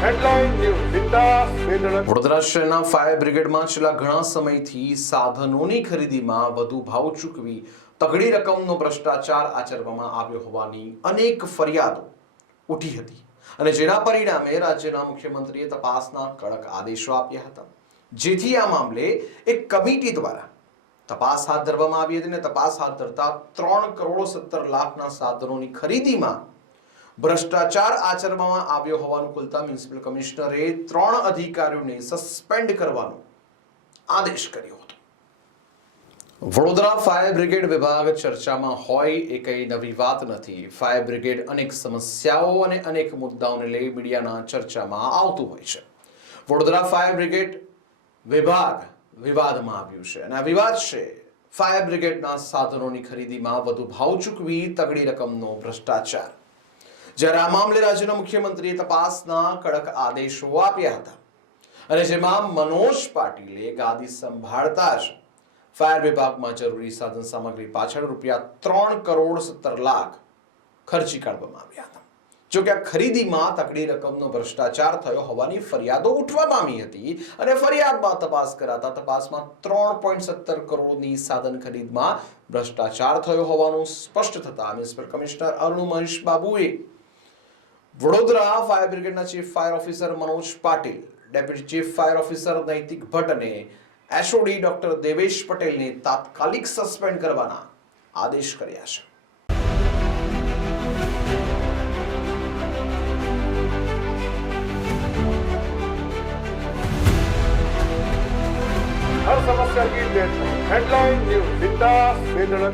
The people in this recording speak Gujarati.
હેડલાઇન ન્યૂઝ વડોદરા શહેરના ફાયર બ્રિગેડમાં છેલ્લા ઘણા સમયથી સાધનોની ખરીદીમાં વધુ ભાવ ચૂકવી તગડી રકમનો ભ્રષ્ટાચાર આચરવામાં આવ્યો હોવાની અનેક ફરિયાદો ઉઠી હતી અને જેના પરિણામે રાજ્યના મુખ્યમંત્રીએ તપાસના કડક આદેશો આપ્યા હતા, જેથી આ મામલે એક કમિટી દ્વારા તપાસ હાથ ધરવામાં આવી હતી અને તપાસ હાથ ધરતા 3,17,00,000ના સાધનોની ખરીદીમાં ભ્રષ્ટાચાર આચરવામાં આવ્યો હોવાનું ખુલતા મ્યુનિસિપલ કમિશનરે 3 અધિકારીઓને સસ્પેન્ડ કરવાનો આદેશ કર્યો હતો. વડોદરા ફાયર બ્રિગેડ વિભાગ ચર્ચામાં હોય એ કઈ નવી વાત નથી. ફાયર બ્રિગેડ અનેક સમસ્યાઓ અને અનેક મુદ્દાઓને લઈ મીડિયાના ચર્ચામાં આવતું હોય છે. વડોદરા ફાયર બ્રિગેડ વિભાગ વિવાદમાં આવ્યું છે અને આ વિવાદ છે ફાયર બ્રિગેડના સાધનોની ખરીદીમાં વધુ ભાવ ચૂકવી તગડી રકમનો ભ્રષ્ટાચાર. જ્યારે આ મામલે રાજ્યના મુખ્યમંત્રીએ તપાસના કડક આદેશો આપ્યા હતા અને જેમાં મનોજ પાટીલે ગાદી સંભાળતા જ ફાયર વિભાગમાં જરૂરી સાધન સામગ્રી પાછળ ₹3,17,00,000 ખર્ચી કાઢવામાં આવ્યા હતા. જોકે આ ખરીદીમાં તગડી રકમનો ભ્રષ્ટાચાર થયો હોવાની ફરિયાદો ઉઠવા પામી હતી અને ફરિયાદ બાદ તપાસ કરાતા તપાસમાં 3.17 કરોડની સાધન ખરીદમાં ભ્રષ્ટાચાર થયો હોવાનું સ્પષ્ટ થતા મ્યુનિસિપલ કમિશનર અરુણ મહેશ બાબુએ વડોદરા ફાયર બ્રિગેડના chief fire officer Manoj Patil, deputy chief fire officer Naitik Bhatt અને એસઓડી ડોક્ટર દેવેશ પટેલને તાત્કાલિક સસ્પેન્ડ કરવાના આદેશ કર્યા છે. हर समस्या की हेडलाइन न्यूज